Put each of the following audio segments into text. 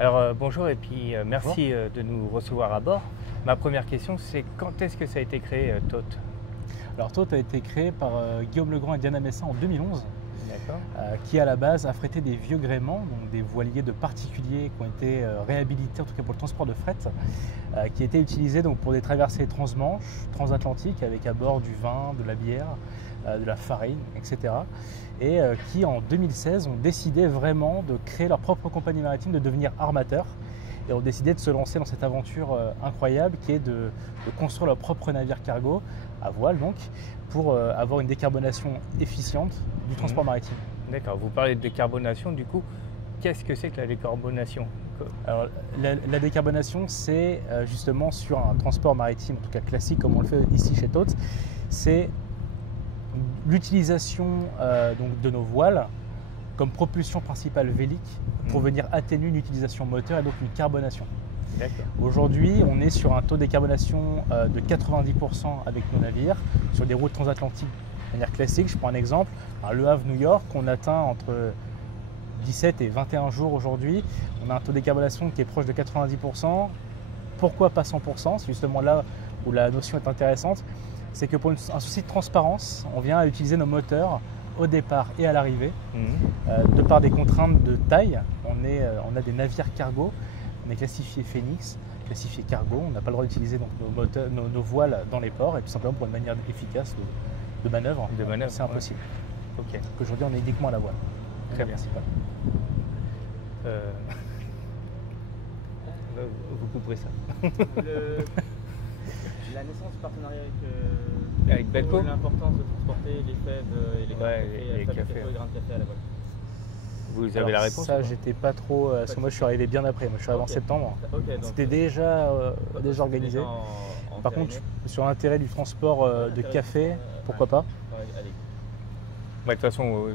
Alors bonjour et puis merci Bonjour. de nous recevoir à bord. Ma première question c'est quand est-ce que ça a été créé TOT? Alors TOT a été créé par Guillaume Legrand et Diana Messin en 2011, D'accord. qui à la base affrétait des vieux gréements, donc des voiliers de particuliers qui ont été réhabilités en tout cas pour le transport de fret, qui étaient utilisés donc pour des traversées transmanche, transatlantiques avec à bord du vin, de la bière, de la farine, etc. Et qui en 2016 ont décidé vraiment de créer leur propre compagnie maritime, de devenir armateurs et ont décidé de se lancer dans cette aventure incroyable qui est de construire leur propre navire cargo à voile donc pour avoir une décarbonation efficiente du transport maritime. D'accord, vous parlez de décarbonation, du coup, qu'est-ce que c'est que la décarbonation? Alors, la décarbonation, c'est justement sur un transport maritime, en tout cas classique comme on le fait ici chez TOT, c'est l'utilisation donc de nos voiles comme propulsion principale vélique pour venir atténuer une utilisation moteur et donc une carbonation. Aujourd'hui, on est sur un taux de décarbonation de 90% avec nos navires sur des routes transatlantiques de manière classique. Je prends un exemple, Le Havre-New York, on atteint entre 17 et 21 jours aujourd'hui. On a un taux de décarbonation qui est proche de 90%. Pourquoi pas 100%? C'est justement là où la notion est intéressante. C'est que pour un souci de transparence, on vient à utiliser nos moteurs au départ et à l'arrivée. De par des contraintes de taille, on a des navires cargo, on est classifié Phoenix, classifié cargo, on n'a pas le droit d'utiliser nos voiles dans les ports et tout simplement pour une manière efficace de manœuvre, c'est impossible. Ouais. Okay. Aujourd'hui on est uniquement à la voile. Très bien. Vous couperez ça. La naissance du partenariat avec Belco, l'importance de transporter les fèves et les grains de café à la voile. Vous avez la réponse? Ça, j'étais pas trop. Parce que moi, je suis arrivé bien après. Moi, je suis arrivé en septembre. C'était déjà organisé. Par contre, sur l'intérêt du transport de café, pourquoi pas? De toute façon,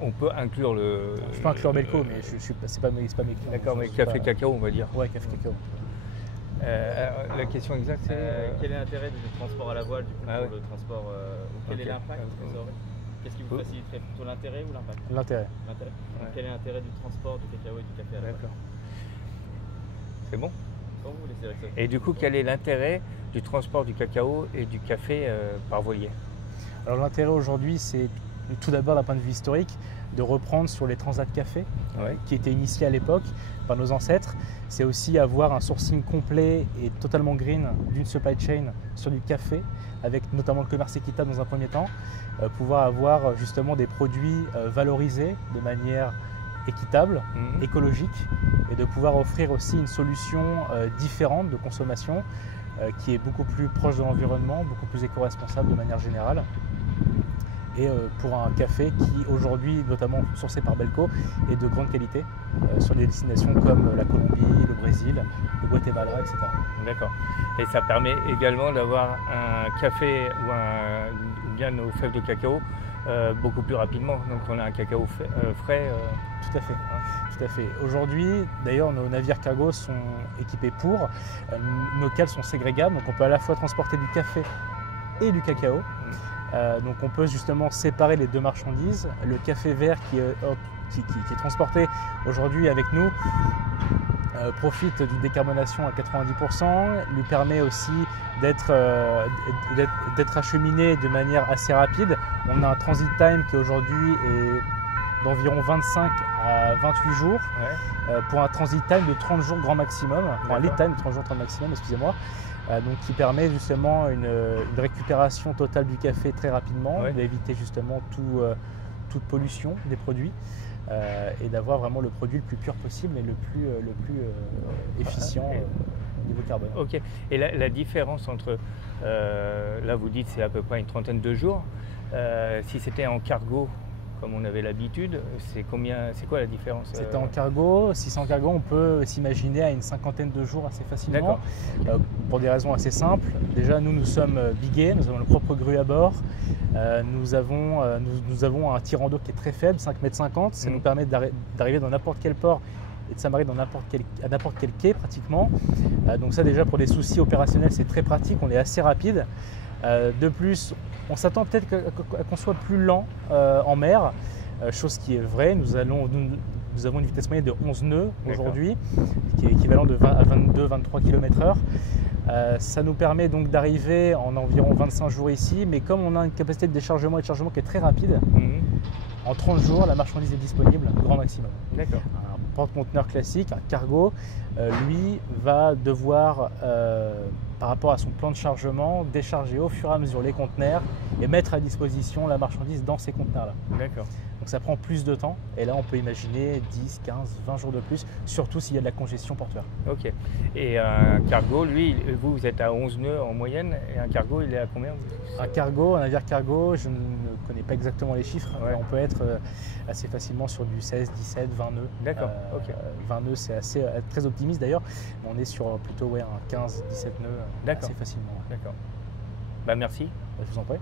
on peut inclure le. Je peux inclure Belco, mais c'est pas mes clients. D'accord, mais café cacao, on va dire. Ouais, café cacao. La question exacte, c'est quel est l'intérêt du transport à la voile du coup, pour le transport quel est l'impact que ça aurait? Qu'est-ce qui vous faciliterait plutôt l'intérêt ou l'impact? L'intérêt. Quel est l'intérêt du transport du cacao et du café à la voile? C'est bon? Quand vous laissez avec ça. Et du coup, quel est l'intérêt du transport du cacao et du café par voilier? Alors l'intérêt aujourd'hui, c'est tout d'abord d'un point de vue historique, de reprendre sur les transats café qui étaient initiés à l'époque par nos ancêtres. C'est aussi avoir un sourcing complet et totalement green d'une supply chain sur du café, avec notamment le commerce équitable dans un premier temps, pouvoir avoir justement des produits valorisés de manière équitable, écologique, et de pouvoir offrir aussi une solution différente de consommation qui est beaucoup plus proche de l'environnement, beaucoup plus éco-responsable de manière générale. Et pour un café qui aujourd'hui, notamment sourcé par Belco, est de grande qualité sur des destinations comme la Colombie, le Brésil, le Guatemala, etc. D'accord. Et ça permet également d'avoir un café ou bien nos fèves de cacao beaucoup plus rapidement. Donc on a un cacao frais. Tout à fait. Tout à fait. Aujourd'hui, d'ailleurs, nos navires cargo sont équipés pour. Nos cales sont ségrégables, donc on peut à la fois transporter du café et du cacao. Donc on peut justement séparer les deux marchandises. Le café vert qui est transporté aujourd'hui avec nous profite d'une décarbonation à 90%, lui permet aussi d'être acheminé de manière assez rapide. On a un transit time qui aujourd'hui est d'environ 25 à 28 jours pour un transit time de 30 jours grand maximum, pour un lead time de 30 jours grand maximum, excusez-moi. Donc qui permet justement une récupération totale du café très rapidement, d'éviter justement toute pollution des produits et d'avoir vraiment le produit le plus pur possible et le plus efficient au niveau carbone. Ok. Et la différence entre, là vous dites c'est à peu près une trentaine de jours, si c'était en cargo comme on avait l'habitude, c'est quoi la différence? C'était en cargo. Si c'est en cargo, on peut s'imaginer à une cinquantaine de jours assez facilement. Pour des raisons assez simples. Déjà, nous sommes bigués, nous avons notre propre grue à bord. Nous avons un tirant d'eau qui est très faible, 5,50 m. Ça nous permet d'arriver dans n'importe quel port et de s'amarrer à n'importe quel quai pratiquement. Donc ça déjà pour des soucis opérationnels, c'est très pratique, on est assez rapide. De plus, on s'attend peut-être qu'on soit plus lent en mer, chose qui est vraie. nous avons une vitesse moyenne de 11 nœuds aujourd'hui, qui est équivalent de 20 à 22-23 km/h. Ça nous permet donc d'arriver en environ 25 jours ici, mais comme on a une capacité de déchargement et de chargement qui est très rapide, en 30 jours, la marchandise est disponible, grand maximum. D'accord. Un porte-conteneur classique, un cargo, lui va devoir, par rapport à son plan de chargement, décharger au fur et à mesure les conteneurs et mettre à disposition la marchandise dans ces conteneurs-là. D'accord. Donc ça prend plus de temps et là on peut imaginer 10, 15, 20 jours de plus, surtout s'il y a de la congestion portuaire. Ok. Et un cargo, lui, vous êtes à 11 nœuds en moyenne et un cargo, il est à combien? Un cargo, un navire cargo, je ne connais pas exactement les chiffres, mais on peut être assez facilement sur du 16, 17, 20 nœuds. D'accord. Ok. 20 nœuds, c'est assez très optimiste d'ailleurs, mais on est sur plutôt un 15, 17 nœuds assez facilement. D'accord. Bah, merci. Je vous en prie.